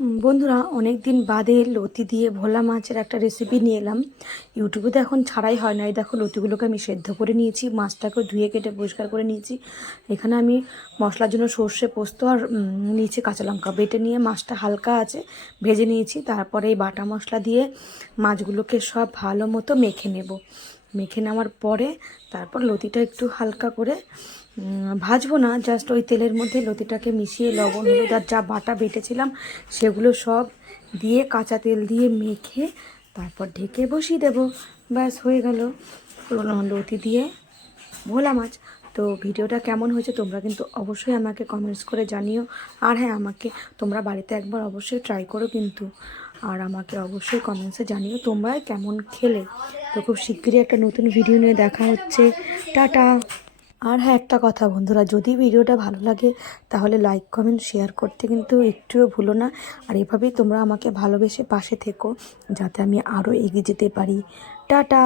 বন্ধুরা, অনেক দিন বাদে লতি দিয়ে ভোলা মাছের একটা রেসিপি নিয়ে এলাম। ইউটিউবে তো এখন ছাড়াই হয় না। এই দেখো, লতিগুলোকে আমি সেদ্ধ করে নিয়েছি, মাছটাকেও ধুয়ে কেটে পরিষ্কার করে নিয়েছি। এখানে আমি মশলার জন্য সর্ষে পোস্ত আর নিয়েছি কাঁচা লঙ্কা বেটে নিয়ে মাছটা হালকা আছে ভেজে নিয়েছি। তারপরে এই বাটা মশলা দিয়ে মাছগুলোকে সব ভালো মতো মেখে নেব। মেখে নেওয়ার পরে তারপর লতিটা একটু হালকা করে ভাজবো না, জাস্ট ওই তেলের মধ্যে লতিটাকে মিশিয়ে লবণ হলুদ আর যা বাটা বেটেছিলাম সেগুলো সব দিয়ে কাঁচা তেল দিয়ে মেখে তারপর ঢেকে বসিয়ে দেবো। ব্যাস হয়ে গেল লতি দিয়ে ভোলা মাছ। তো ভিডিওটা কেমন হয়েছে তোমরা কিন্তু অবশ্যই আমাকে কমেন্টস করে জানিও। আর হ্যাঁ, আমাকে তোমরা বাড়িতে একবার অবশ্যই ট্রাই করো কিন্তু। আর আমাকে অবশ্যই কমেন্টসে জানিও তোমরা কেমন খেলে। তো খুব শিগগিরই একটা নতুন ভিডিও নিয়ে দেখা হচ্ছে। টাটা। আর হ্যাঁ, একটা কথা বন্ধুরা, যদি ভিডিওটা ভালো লাগে তাহলে লাইক কমেন্ট শেয়ার করতে কিন্তু একটুও ভুলো না। আর এভাবেই তোমরা আমাকে ভালোবেসে পাশে থেকো যাতে আমি আরও এগিয়ে যেতে পারি। টাটা।